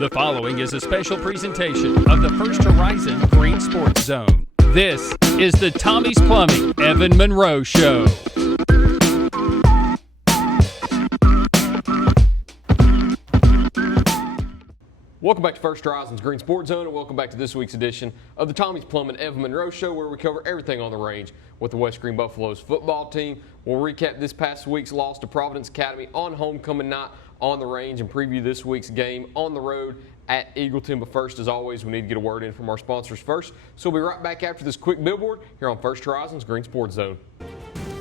The following is a special presentation of the First Horizon Greene Sports Zone. This is the Tommie's Plumbing Evan Monroe Show. Welcome back to First Horizon's Greene Sports Zone, and welcome back to this week's edition of the Tommie's Plumbing Evan Monroe Show, where we cover everything on the range with the West Greene Buffaloes football team. We'll recap this past week's loss to Providence Academy on homecoming night on the range and preview this week's game on the road at Eagleton. But first, as always, we need to get a word in from our sponsors first. So we'll be right back after this quick billboard here on First Horizon's Greene Sports Zone.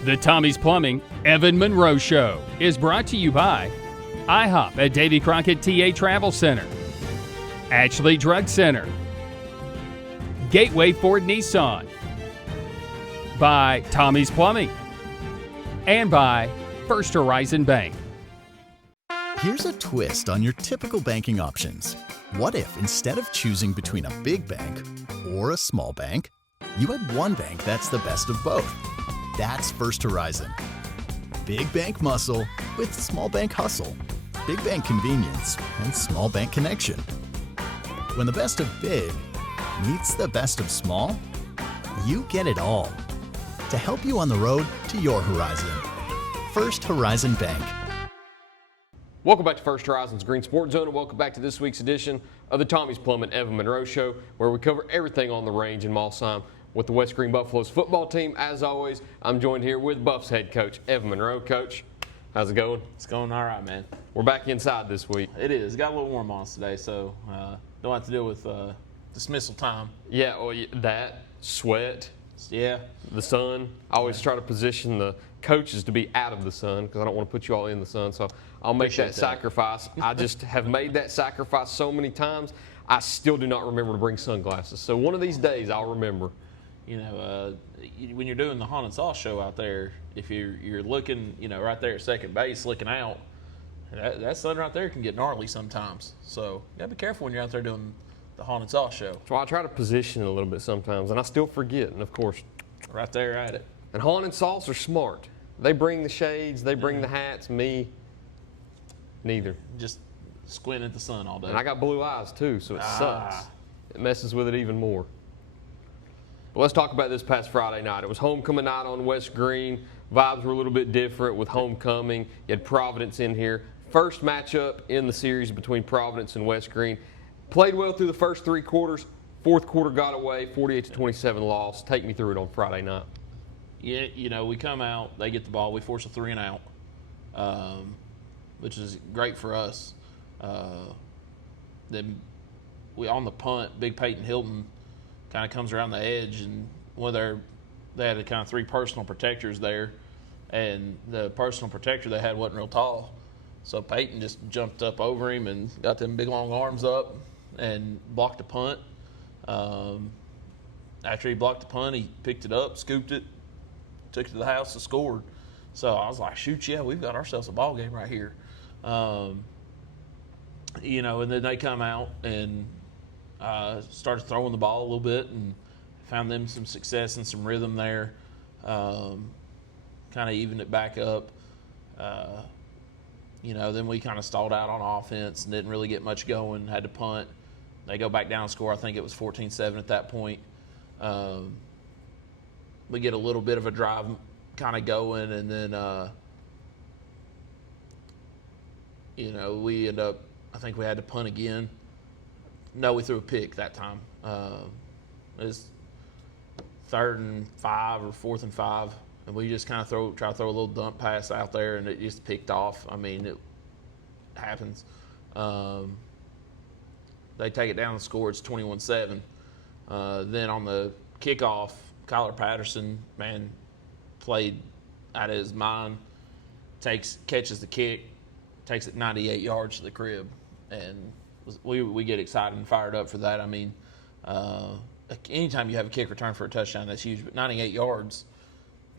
The Tommie's Plumbing Evan Monroe Show is brought to you by IHOP at Davy Crockett TA Travel Center, Ashley Drug Center, Gateway Ford Nissan, by Tommie's Plumbing, and by First Horizon Bank. Here's a twist on your typical banking options. What if instead of choosing between a big bank or a small bank, you had one bank that's the best of both? That's First Horizon. Big bank muscle with small bank hustle. Big bank convenience and small bank connection. When the best of big meets the best of small, you get it all. To help you on the road to your horizon. First Horizon Bank. Welcome back to First Horizon's Greene Sports Zone, and welcome back to this week's edition of the Tommie's Plumbing Evan Monroe Show, where we cover everything on the range in Mossheim with the West Greene Buffaloes football team. As always, I'm joined here with Buffs head coach Evan Monroe. Coach, how's it going? It's going all right, man. We're back inside this week. It is. It got a little warm on us today, so don't have to deal with dismissal time. Yeah, well, that, sweat, yeah, the sun. I always try to position the coaches to be out of the sun because I don't want to put you all in the sun, so I'll make that sacrifice. I just have made that sacrifice so many times, I still do not remember to bring sunglasses. So one of these days I'll remember. You know, when you're doing the haunted sauce show out there, if you're looking, right there at second base looking out, that sun right there can get gnarly sometimes. So you gotta be careful when you're out there doing the haunted sauce show. So I try to position it a little bit sometimes, and I still forget. And of course, right there at it. And haunted sauce are smart. They bring the shades, they bring the hats. Me, neither. Just squinting at the sun all day. And I got blue eyes too, so it sucks. It messes with it even more. But let's talk about this past Friday night. It was homecoming night on West Greene. Vibes were a little bit different with homecoming. You had Providence in here. First matchup in the series between Providence and West Greene. Played well through the first three quarters. Fourth quarter got away, 48-27 loss. Take me through it on Friday night. Yeah, we come out, they get the ball, we force a 3 and out, which is great for us. Then we on the punt, Big Peyton Hilton kind of comes around the edge, and they had kind of 3 personal protectors there, and the personal protector they had wasn't real tall. So Peyton just jumped up over him and got them big long arms up and blocked the punt. After he blocked the punt, he picked it up, scooped it, took it to the house and scored. So I was like, shoot, yeah, we've got ourselves a ball game right here. And then they come out and started throwing the ball a little bit and found them some success and some rhythm there. Kind of evened it back up. Then we kind of stalled out on offense and didn't really get much going, had to punt. They go back down and score. I think it was 14-7 at that point. We get a little bit of a drive kind of going, and then, we end up, I think we had to punt again. No, we threw a pick that time. It was 3rd and 5 or 4th and 5, and we just kind of try to throw a little dump pass out there, and it just picked off. I mean, it happens. They take it down and score. It's 21-7. Then on the kickoff, Kyler Patterson, man, played out of his mind, catches the kick, takes it 98 yards to the crib, and we get excited and fired up for that. I mean, anytime you have a kick return for a touchdown, that's huge, but 98 yards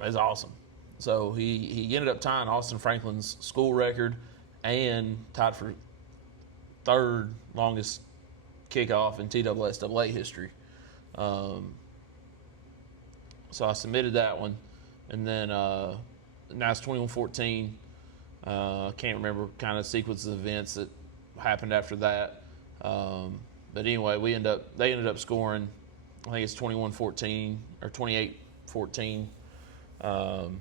is awesome. So he ended up tying Austin Franklin's school record and tied for 3rd longest kickoff in TSSAA history. So I submitted that one, and then now it's 21-14. Can't remember kind of sequence of events that happened after that. But anyway, they ended up scoring, I think it's 21-14 or 28-14. And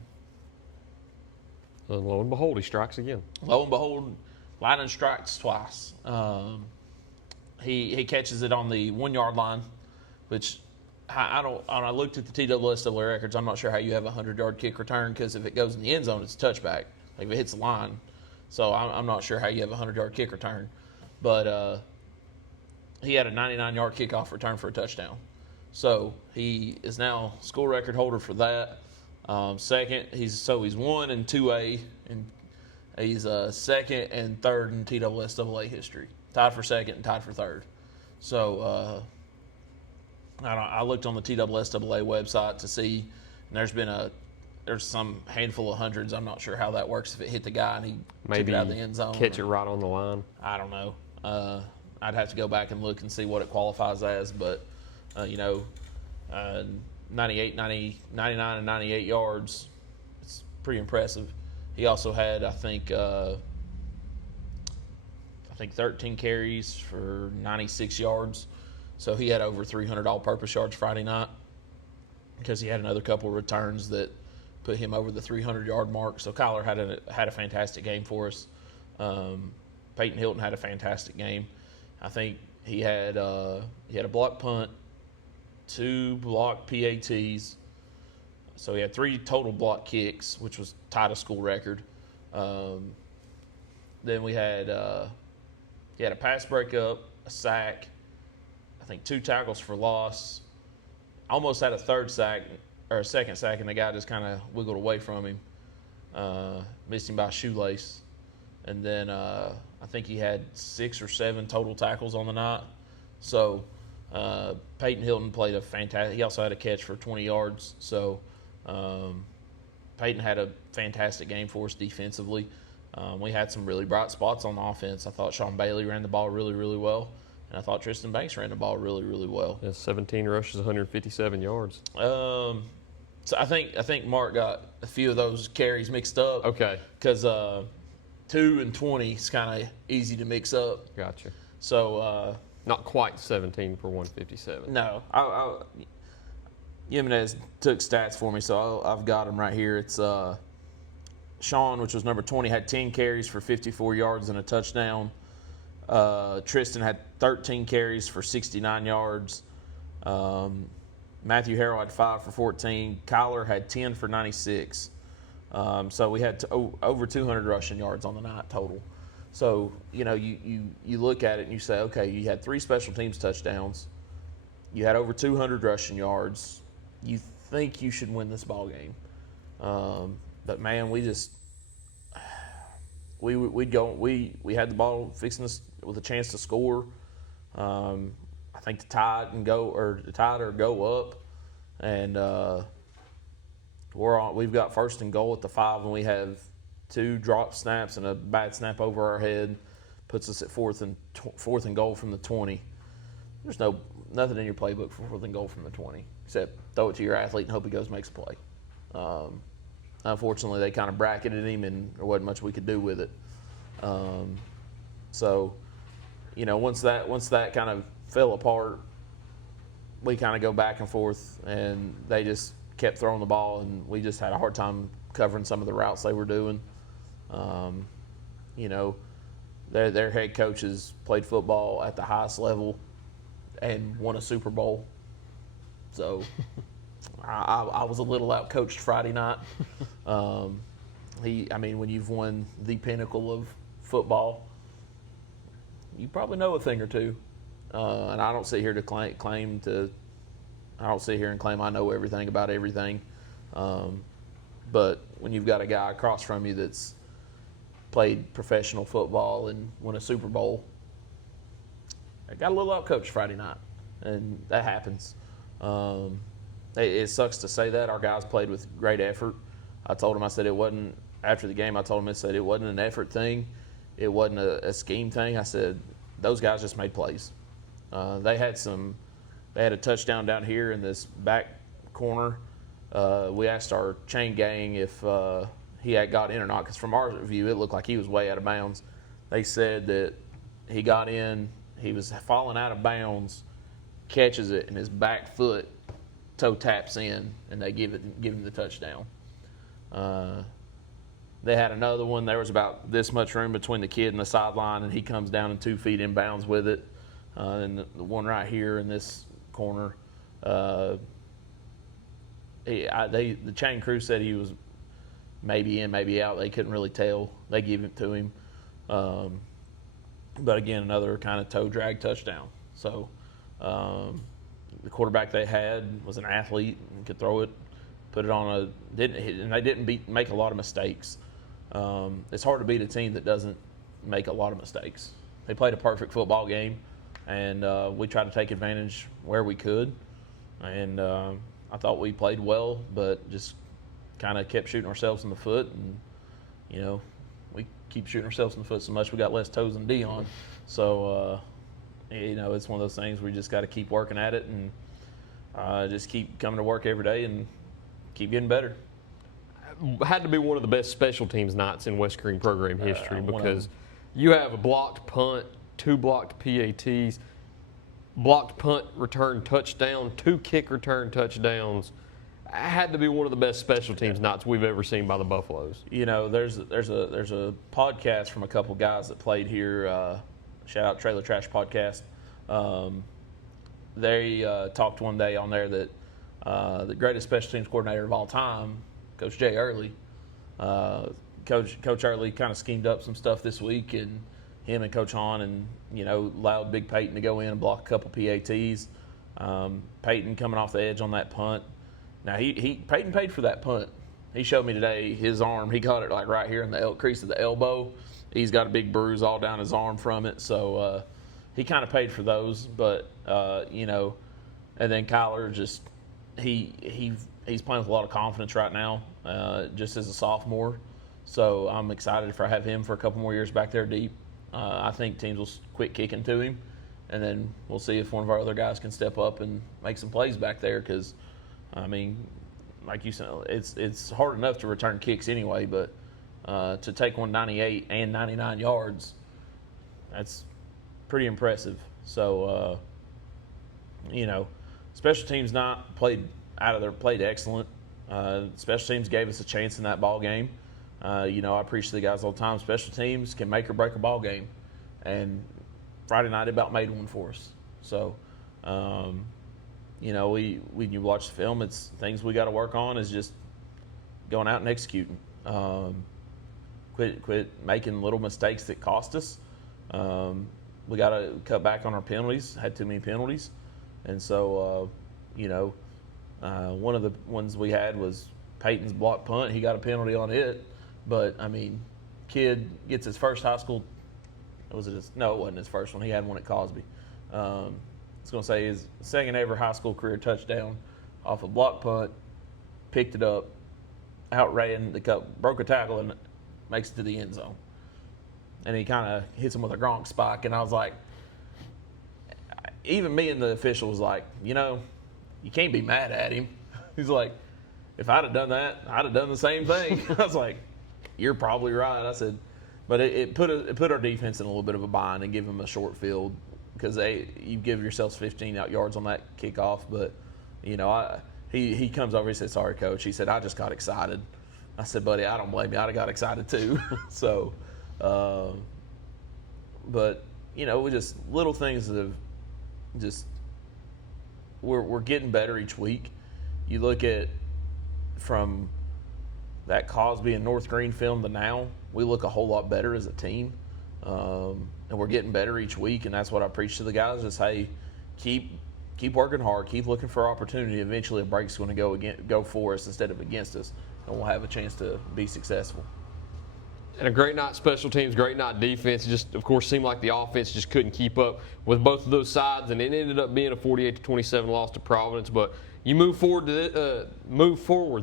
lo and behold, he strikes again. Lo and behold, Lightning strikes twice. He catches it on the 1 yard line, which I looked at the TWSAA records. I'm not sure how you have a 100-yard kick return, because if it goes in the end zone, it's a touchback. Like if it hits the line. So I'm not sure how you have a 100-yard kick return. But he had a 99-yard kickoff return for a touchdown. So he is now school record holder for that. Second, he's 1 in 2A, and he's second and third in TWSAA history. Tied for second and tied for third. So I looked on the TWSAA website to see, and there's some handful of hundreds. I'm not sure how that works, if it hit the guy and he took it out of the end zone. Catch it right on the line. I don't know. I'd have to go back and look and see what it qualifies as, but 98, 90, 99, and 98 yards. It's pretty impressive. He also had, I think 13 carries for 96 yards. So he had over 300 all-purpose yards Friday night, because he had another couple of returns that put him over the 300-yard mark. So Kyler had a fantastic game for us. Peyton Hilton had a fantastic game. I think he had a block punt, 2 block PATs. So he had 3 total block kicks, which was tied a school record. Then he had a pass breakup, a sack, I think 2 tackles for loss. Almost had a third sack or a second sack, and the guy just kind of wiggled away from him. Missed him by a shoelace. And then I think he had 6 or 7 total tackles on the night. So Peyton Hilton played a fantastic. He also had a catch for 20 yards. So Peyton had a fantastic game for us defensively. We had some really bright spots on the offense. I thought Sean Bailey ran the ball really, really well, and I thought Tristan Banks ran the ball really, really well. Yeah, 17 rushes, 157 yards. So I think Mark got a few of those carries mixed up. Okay. Because 2 and 20 is kind of easy to mix up. Gotcha. So not quite 17 for 157. No, Jimenez took stats for me, so I've got them right here. It's Sean, which was number 20, had 10 carries for 54 yards and a touchdown. Tristan had 13 carries for 69 yards. Matthew Harrell had 5 for 14. Kyler had 10 for 96. So we had over 200 rushing yards on the night total. So, you look at it and you say, okay, you had 3 special teams touchdowns. You had over 200 rushing yards. You think you should win this ball game. But man, we had the ball fixing us with a chance to score. I think to tie it or go up, and we've got first and goal at the 5, and we have 2 drop snaps and a bad snap over our head, puts us at fourth and goal from the 20. There's nothing in your playbook for 4th and goal from the 20 except throw it to your athlete and hope he goes and makes a play. Unfortunately, they kind of bracketed him, and there wasn't much we could do with it. So, once that kind of fell apart, we kind of go back and forth, and they just kept throwing the ball, and we just had a hard time covering some of the routes they were doing. Their head coaches played football at the highest level and won a Super Bowl. So I was a little out-coached Friday night. When you've won the pinnacle of football, you probably know a thing or two. And I don't sit here to claim I know everything about everything. But when you've got a guy across from you that's played professional football and won a Super Bowl, I got a little out-coached Friday night, and that happens. It sucks to say that. Our guys played with great effort. I told them, I said it wasn't, after the game, I told them, I said it wasn't an effort thing. It wasn't a scheme thing. I said, those guys just made plays. They had a touchdown down here in this back corner. We asked our chain gang if he had got in or not, because from our view, it looked like he was way out of bounds. They said that he got in, he was falling out of bounds, catches it, and his back foot toe taps in, and they give him the touchdown. They had another one. There was about this much room between the kid and the sideline, and he comes down and 2 feet in bounds with it. And the one right here in this corner, the chain crew said he was maybe in, maybe out. They couldn't really tell. They gave it to him. But again, another kind of toe drag touchdown. So the quarterback they had was an athlete and could throw it, put it on and they didn't make a lot of mistakes. It's hard to beat a team that doesn't make a lot of mistakes. They played a perfect football game, and we tried to take advantage where we could. And I thought we played well, but just kind of kept shooting ourselves in the foot. And, we keep shooting ourselves in the foot so much we got less toes than Dion. So, it's one of those things we just got to keep working at it and just keep coming to work every day and keep getting better. Had to be one of the best special teams nights in West Greene program history because you have a blocked punt, 2 blocked PATs, blocked punt return touchdown, 2 kick return touchdowns. Had to be one of the best special teams nights we've ever seen by the Buffaloes. There's a podcast from a couple guys that played here. Shout out Trailer Trash Podcast. They talked one day on there that the greatest special teams coordinator of all time, Coach Jay Early. Coach Early kind of schemed up some stuff this week, and him and Coach Hahn and allowed Big Peyton to go in and block a couple PATs. Peyton coming off the edge on that punt. Now Peyton paid for that punt. He showed me today his arm. He caught it like right here in the crease of the elbow. He's got a big bruise all down his arm from it. So he kind of paid for those, but and then Kyler just he's playing with a lot of confidence right now, just as a sophomore. So I'm excited to have him for a couple more years back there deep. I think teams will quit kicking to him, and then we'll see if one of our other guys can step up and make some plays back there. Because, like you said, it's hard enough to return kicks anyway, but to take 198 and 99 yards, that's pretty impressive. So, special teams not played excellent. Special teams gave us a chance in that ball game. I appreciate the guys all the time. Special teams can make or break a ball game, and Friday night about made one for us. So, when you watch the film, it's things we got to work on is just going out and executing. Quit making little mistakes that cost us. We got to cut back on our penalties. Had too many penalties, and so one of the ones we had was Peyton's block punt. He got a penalty on it, but kid gets his first high school. No, it wasn't his first one. He had one at Cosby. I was going to say his second ever high school career touchdown off a block punt. Picked it up, outran the cup, broke a tackle, and makes it to the end zone. And he kind of hits him with a Gronk spike, and I was like, even me and the official was like, you can't be mad at him. He's like, if I'd have done that, I'd have done the same thing. I was like, you're probably right. I said, but it put our defense in a little bit of a bind and give them a short field because you give yourselves 15 out yards on that kickoff. But he comes over. He said, "Sorry, coach." He said, "I just got excited." I said, "Buddy, I don't blame you. I'd have got excited too." So, but we just little things that have just we're getting better each week. You look at from that Cosby and North Greene film to now, we look a whole lot better as a team, and we're getting better each week. And that's what I preach to the guys: is hey, keep working hard, keep looking for opportunity. Eventually, a break's going to go for us instead of against us, and we'll have a chance to be successful. And a great night special teams, great night defense. It just, of course, seemed like the offense just couldn't keep up with both of those sides, and it ended up being a 48-27 loss to Providence. But you move forward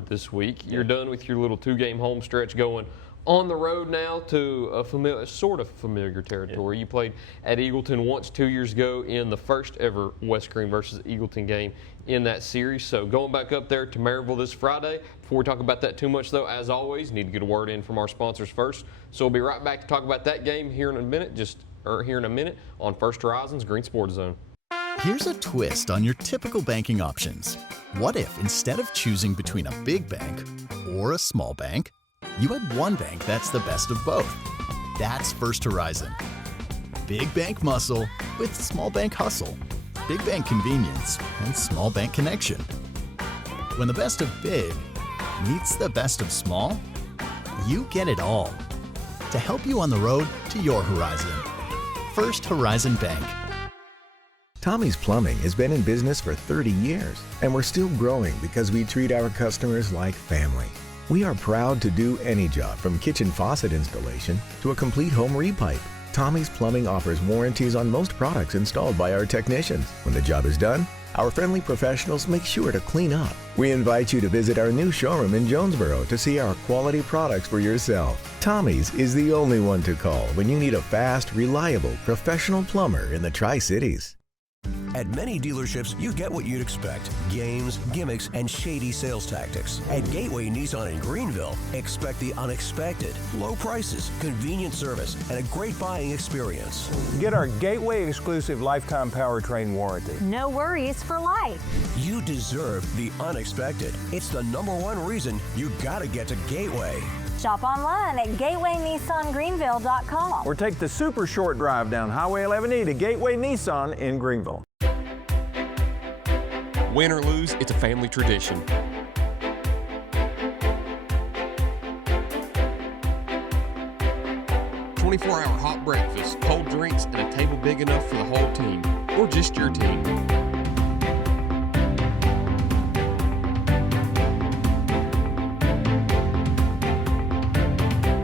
this week. You're done with your little 2-game home stretch, going on the road now to a familiar territory. Yeah. You played at Eagleton once 2 years ago in the first ever West Greene versus Eagleton game in that series. So going back up there to Maryville this Friday. Before we talk about that too much, though, as always, need to get a word in from our sponsors first. So we'll be right back to talk about that game here in a minute, just here in a minute on First Horizon's Green Sports Zone. Here's a twist on your typical banking options. What if instead of choosing between a big bank or a small bank, you had one bank that's the best of both? That's First Horizon. Big bank muscle with small bank hustle. Big bank convenience and small bank connection. When the best of big meets the best of small, you get it all. To help you on the road to your horizon. First Horizon Bank. Tommie's Plumbing has been in business for 30 years, and we're still growing because we treat our customers like family. We are proud to do any job from kitchen faucet installation to a complete home repipe. Tommie's Plumbing offers warranties on most products installed by our technicians. When the job is done, our friendly professionals make sure to clean up. We invite you to visit our new showroom in Jonesboro to see our quality products for yourself. Tommie's is the only one to call when you need a fast, reliable, professional plumber in the Tri-Cities. At many dealerships, you get what you'd expect. Games, gimmicks, and shady sales tactics. At Gateway Nissan in Greenville, expect the unexpected. Low prices, convenient service, and a great buying experience. Get our Gateway exclusive lifetime powertrain warranty. No worries for life. You deserve the unexpected. It's the #1 reason you gotta get to Gateway. Shop online at GatewayNissanGreenville.com. Or take the super short drive down Highway 11E to Gateway Nissan in Greenville. Win or lose, it's a family tradition. "24-hour hot breakfast, cold drinks, and a table big enough for the whole team, or just your team."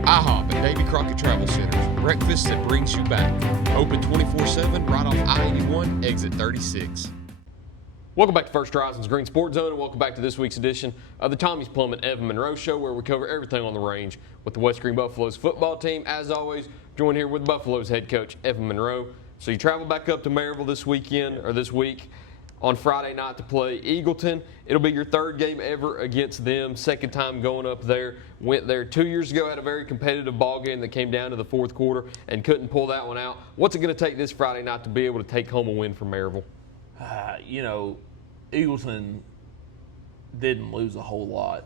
IHOP and Davy Crockett Travel Centers, breakfast that brings you back. Open 24/7 right off I-81, exit 36. Welcome back to First Horizon's Green Sports Zone, and welcome back to this week's edition of the Tommie's Plumbing Evan Monroe Show, where we cover everything on the range with the West Green Buffaloes football team. As always, joined here with Buffaloes head coach Evan Monroe. So you travel back up to Maryville this week on Friday night to play Eagleton. It'll be your third game ever against them, second time going up there. Went there 2 years ago, had a very competitive ball game that came down to the fourth quarter and couldn't pull that one out. What's it going to take this Friday night to be able to take home a win from Maryville? Eagleton didn't lose a whole lot.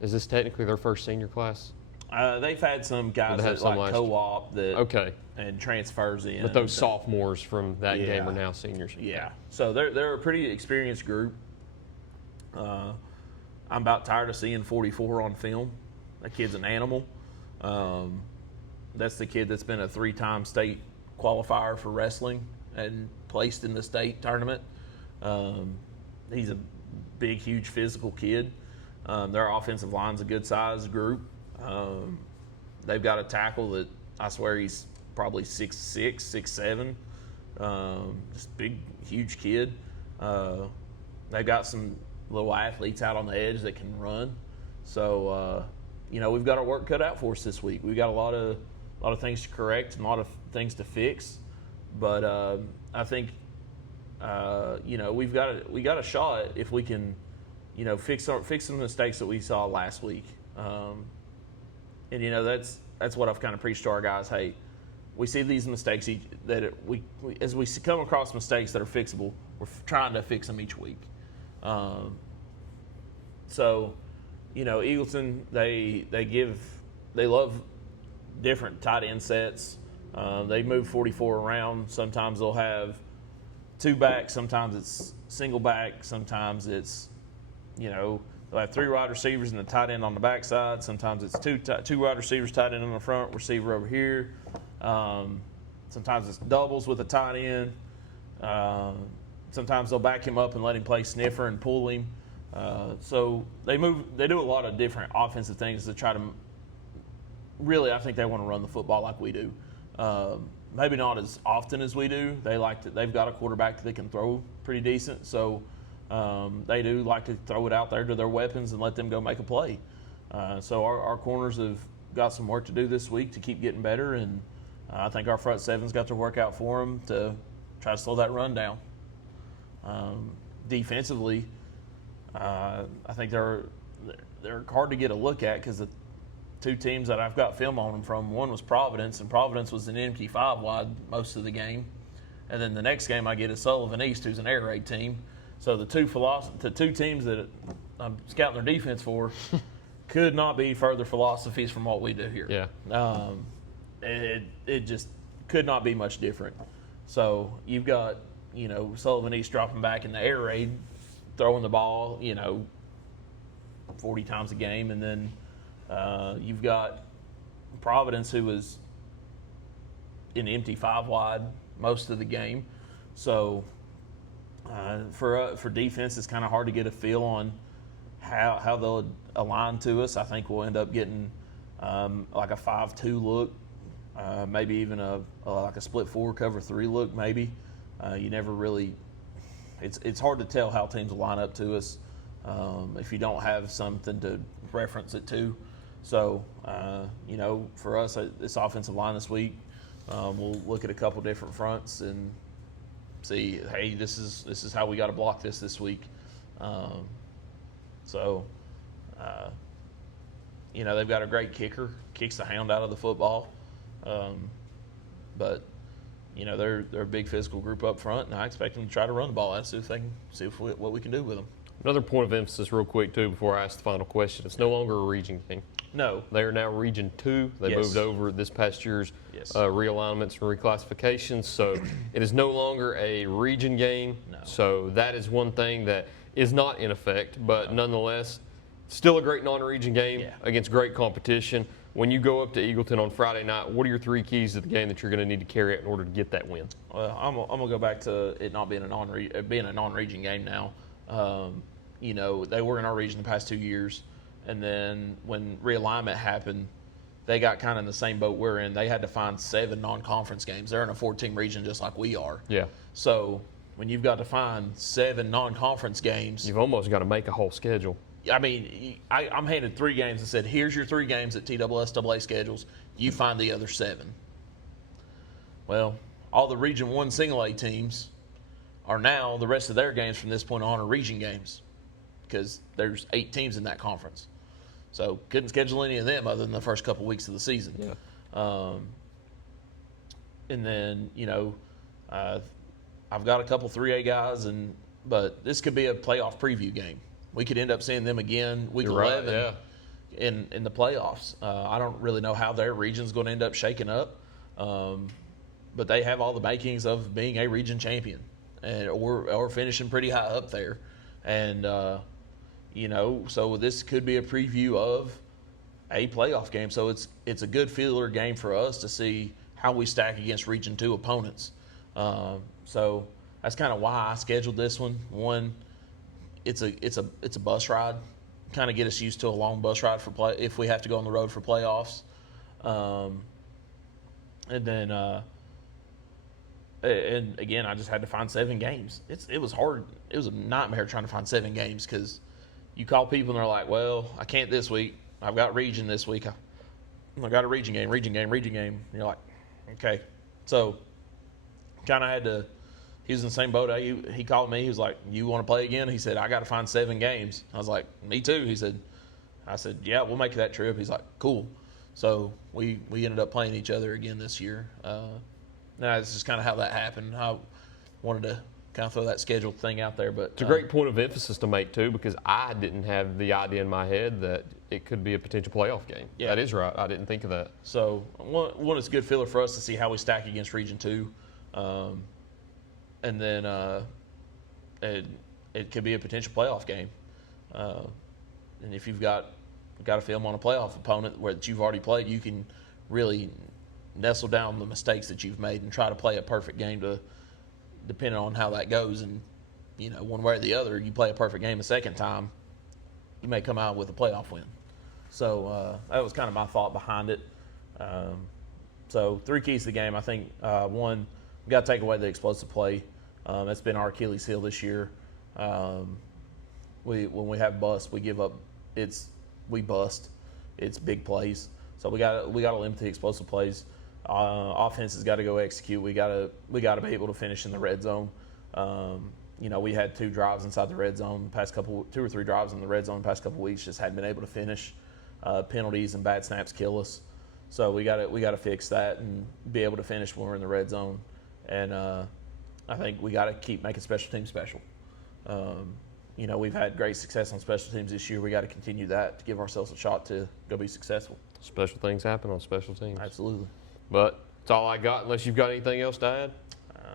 Is this technically their first senior class? They've had some guys that like co-op that and transfers in. But those sophomores from that game are now seniors. Yeah. So they're a pretty experienced group. I'm about tired of seeing 44 on film. That kid's an animal. That's the kid that's been a 3-time state qualifier for wrestling and placed in the state tournament. He's a big, huge physical kid. Their offensive line's a good-sized group. They've got a tackle that I swear he's probably 6'6", 6'7", just big, huge kid. They've got some little athletes out on the edge that can run. So, we've got our work cut out for us this week. We've got a lot of things to correct and a lot of things to fix. But I think we got a shot if we can, fix some mistakes that we saw last week. That's what I've kind of preached to our guys. Hey, we see these mistakes as we come across mistakes that are fixable, we're trying to fix them each week. Eagleton, they love different tight end sets. They move 44 around. Sometimes they'll have 2 backs. Sometimes it's single back. Sometimes it's, they'll have 3 wide receivers and the tight end on the backside. Sometimes it's 2 wide receivers, tight end on the front, receiver over here. Sometimes it's doubles with a tight end. Sometimes they'll back him up and let him play sniffer and pull him. So they do a lot of different offensive things to try to. Really, I think they want to run the football like we do. Maybe not as often as we do. They've got a quarterback that can throw pretty decent, so they do like to throw it out there to their weapons and let them go make a play. So our corners have got some work to do this week to keep getting better, and I think our front seven's got to work out for them to try to slow that run down. Defensively, I think they're hard to get a look at because two teams that I've got film on them from. One was Providence, and Providence was an empty 5 wide most of the game. And then the next game I get is Sullivan East, who's an air raid team. So the two teams that I'm scouting their defense for could not be further philosophies from what we do here. Yeah. It just could not be much different. So you've got, Sullivan East dropping back in the air raid, throwing the ball, 40 times a game. And then you've got Providence, who was an empty 5 wide most of the game. So for defense, it's kind of hard to get a feel on how they'll align to us. I think we'll end up getting like a 5-2 look, maybe even like a split 4 cover 3 look maybe. You never really – it's hard to tell how teams will line up to us if you don't have something to reference it to. So, for us, this offensive line this week, we'll look at a couple different fronts and see, hey, this is how we got to block this week. They've got a great kicker, kicks the hound out of the football. But they're a big physical group up front, and I expect them to try to run the ball and see what we can do with them. Another point of emphasis real quick, too, before I ask the final question. It's no longer a region game. No. They are now Region 2. They moved over this past year's realignments and reclassifications. So it is no longer a region game. No. So that is one thing that is not in effect, but nonetheless, still a great non-region game against great competition. When you go up to Eagleton on Friday night, what are your 3 keys to the game that you're going to need to carry out in order to get that win? Well, I'm going to go back to it not being a non-region game now. They were in our region the past 2 years, and then when realignment happened, they got kind of in the same boat we're in. They had to find 7 non-conference games. They're in a 14 region just like we are. Yeah. So when you've got to find 7 non-conference games, you've almost got to make a whole schedule. I mean, I'm handed 3 games and said, here's your 3 games that TSSAA schedules. You find the other 7. Well, all the Region 1 single A teams are now, the rest of their games from this point on are region games because there's 8 teams in that conference. So couldn't schedule any of them other than the first couple weeks of the season. Yeah. And then, I've got a couple 3A guys, but this could be a playoff preview game. We could end up seeing them again week 11 in the playoffs. I don't really know how their region's going to end up shaking up, but they have all the makings of being a region champion or finishing pretty high up there. And, so this could be a preview of a playoff game. So it's a good feeler game for us to see how we stack against Region 2 opponents. So that's kind of why I scheduled this one. One, it's a bus ride, kind of get us used to a long bus ride if we have to go on the road for playoffs. And then and again, I just had to find 7 games. It was hard. It was a nightmare trying to find 7 games because you call people and they're like, well, I can't this week. I've got region this week. I got a region game. And you're like, okay. So kind of had to – he was in the same boat. He called me. He was like, you want to play again? He said, I got to find 7 games. I was like, me too. I said, yeah, we'll make that trip. He's like, cool. So we ended up playing each other again this year. That's just kind of how that happened. I wanted to kind of throw that scheduled thing out there. But it's a great point of emphasis to make, too, because I didn't have the idea in my head that it could be a potential playoff game. Yeah. That is right. I didn't think of that. So, one, it's a good feeler for us to see how we stack against Region 2. And then it could be a potential playoff game. And if you've got a film on a playoff opponent that you've already played, you can really nestle down the mistakes that you've made and try to play a perfect game depending on how that goes. And, one way or the other, you play a perfect game a second time, you may come out with a playoff win. So that was kind of my thought behind it. So 3 keys to the game. I think, one, we got to take away the explosive play. That's been our Achilles heel this year. When we have busts, we give up. We bust. It's big plays. So we got to limit the explosive plays. Offense has got to go execute. We got to be able to finish in the red zone. We had 2 drives inside the red zone, 2 or 3 drives in the red zone the past couple weeks, just hadn't been able to finish. Penalties and bad snaps kill us. So we got to fix that and be able to finish when we're in the red zone. And I think we got to keep making special teams special. We've had great success on special teams this year. We got to continue that to give ourselves a shot to go be successful. Special things happen on special teams. Absolutely. But that's all I got, unless you've got anything else to add.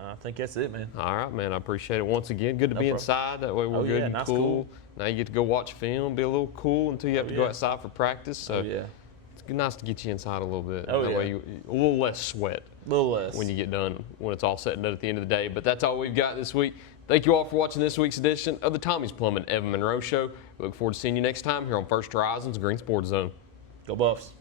I think that's it, man. All right, man. I appreciate it once again. Good to be inside. That way we're good and nice, cool. Now you get to go watch film, be a little cool until you have to go outside for practice. So it's nice to get you inside a little bit. That way a little less sweat. A little less. When you get done, when it's all said and done at the end of the day. But that's all we've got this week. Thank you all for watching this week's edition of the Tommie's Plumbing Evan Monroe Show. We look forward to seeing you next time here on First Horizons Green Sports Zone. Go Buffs.